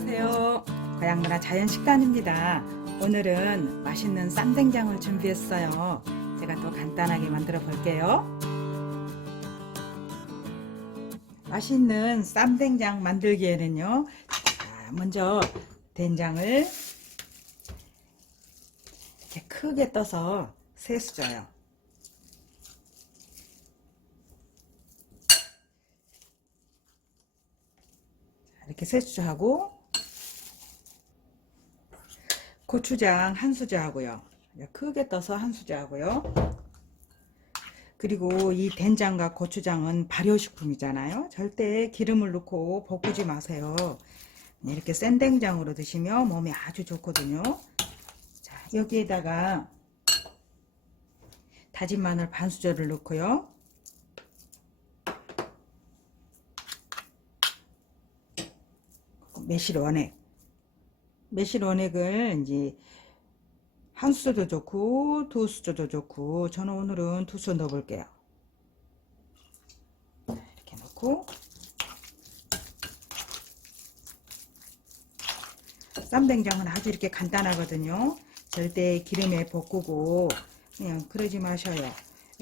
안녕하세요. 고향문화 자연식단입니다. 오늘은 맛있는 쌈된장을 준비했어요. 제가 또 간단하게 만들어 볼게요. 맛있는 쌈된장 만들기에는요. 자, 먼저 된장을 이렇게 크게 떠서 세수줘요. 이렇게 세수하고 고추장 한 수저 하고요. 크게 떠서 한 수저 하고요. 그리고 이 된장과 고추장은 발효식품이잖아요. 절대 기름을 넣고 볶지 마세요. 이렇게 센 된장으로 드시면 몸에 아주 좋거든요. 자, 여기에다가 다진 마늘 반 수저를 넣고요. 매실 원액. 매실 원액을 이제 한 수저도 좋고 두 수저도 좋고 저는 오늘은 두 수저 넣어볼게요. 이렇게 넣고 쌈된장은 아주 이렇게 간단하거든요. 절대 기름에 볶고 그냥 그러지 마셔요.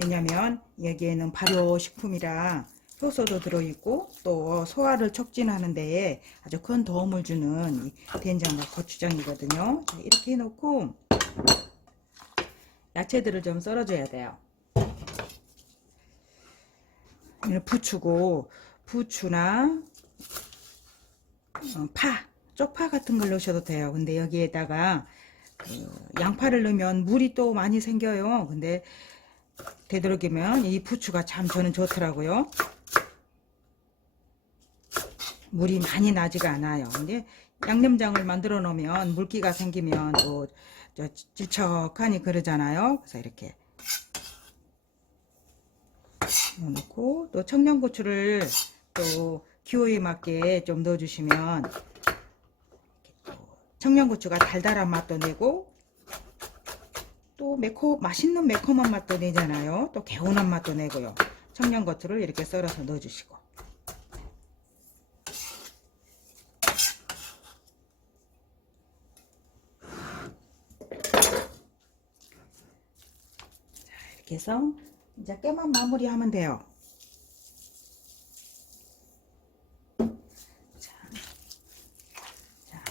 왜냐면 여기에는 발효식품이라 효소도 들어있고 또 소화를 촉진하는 데에 아주 큰 도움을 주는 이 된장과 고추장이거든요. 자, 이렇게 해놓고 야채들을 좀 썰어줘야 돼요. 부추고 부추나 어, 파, 쪽파 같은 걸 넣으셔도 돼요. 근데 여기에다가 그 양파를 넣으면 물이 또 많이 생겨요. 근데 되도록이면 이 부추가 참 저는 좋더라고요. 물이 많이 나지가 않아요. 근데 양념장을 만들어 놓으면 물기가 생기면 또 질척하니 그러잖아요. 그래서 이렇게 넣어놓고 또 청양고추를 또 기호에 맞게 좀 넣어주시면 청양고추가 달달한 맛도 내고 또 매콤 맛있는 매콤한 맛도 내잖아요. 또 개운한 맛도 내고요. 청양고추를 이렇게 썰어서 넣어주시고 이렇게 해서 이제 깨만 마무리하면 돼요. 자, 자,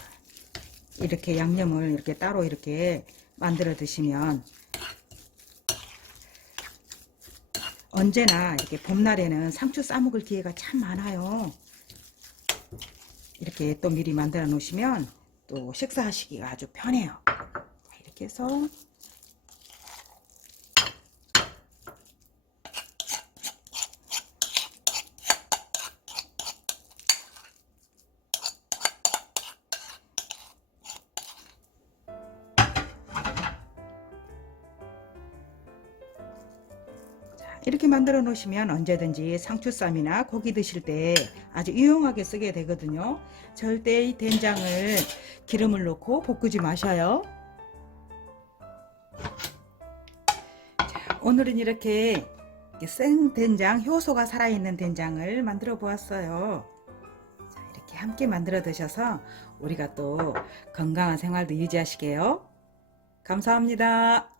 이렇게 양념을 이렇게 따로 이렇게 만들어 드시면 언제나 이렇게 봄날에는 상추 싸먹을 기회가 참 많아요. 이렇게 또 미리 만들어 놓으시면 또 식사하시기가 아주 편해요. 자, 이렇게 해서 이렇게 만들어 놓으시면 언제든지 상추쌈이나 고기 드실 때 아주 유용하게 쓰게 되거든요. 절대 이 된장을 기름을 넣고 볶지 마셔요. 자, 오늘은 이렇게 생 된장, 효소가 살아있는 된장을 만들어 보았어요. 자, 이렇게 함께 만들어 드셔서 우리가 또 건강한 생활도 유지하시게요. 감사합니다.